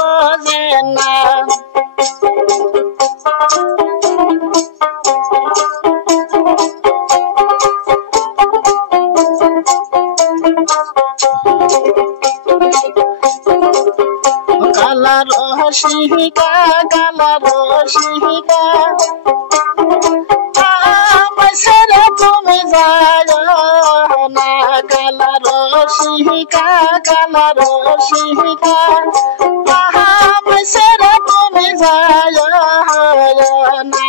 বোঝে না কালা রসিকা আমায় ছেড়ে তুমি যায় না কালা রসিকা আমায় ছেড়ে তুমি যায় না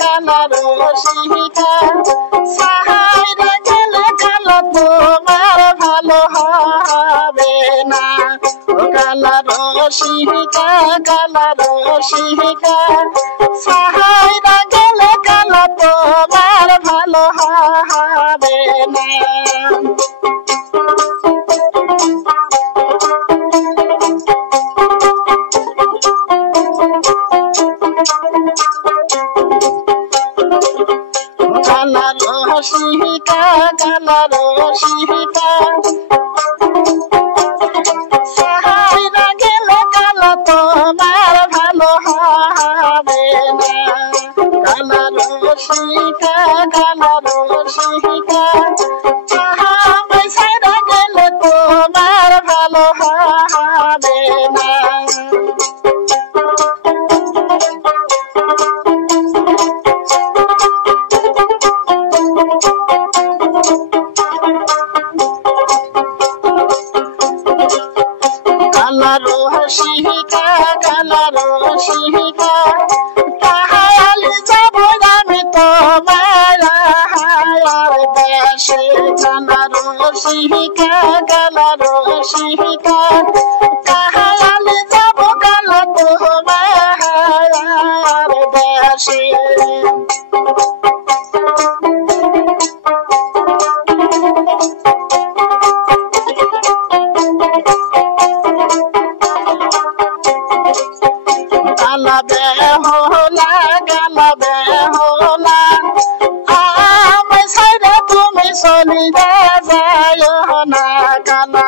কালা রসিকা সাহাইরা গেলে কালা তোমার ভালো হবে না ও কালা রসিকা সাহাইরা গেলে কালা তোমার ভালো হবে না কালা রসিকা সাহাইরা গেলে কালা তোমার ভালো হবে না কালা রসিকা আমায় ছেড়ে গেলে তোমার ভালো হবে না কালা রসিকা তাহালে যাব আমি তোমার দেশে কালা রসিকা তাহালে যাব কালা তোমার দেশে গালা বেহলা আমায় ছেড়ে তুমি চলি যায় না কালা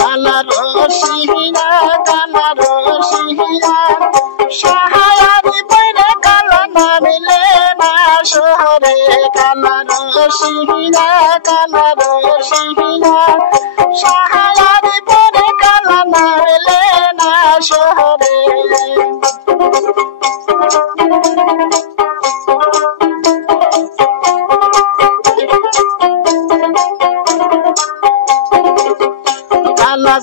কালা রসিকা সাহায়ারি বইরে কালা নামিলে না শহরে কালা রসিকা সাহায়ারি বইরে কালা নামিলে না শহরে কালা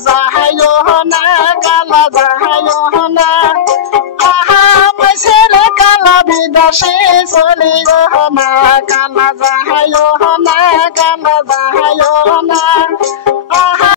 যাহাইও না আমায় ছেড়ে কালা বিদেশে চলি না কালা যাহাইও না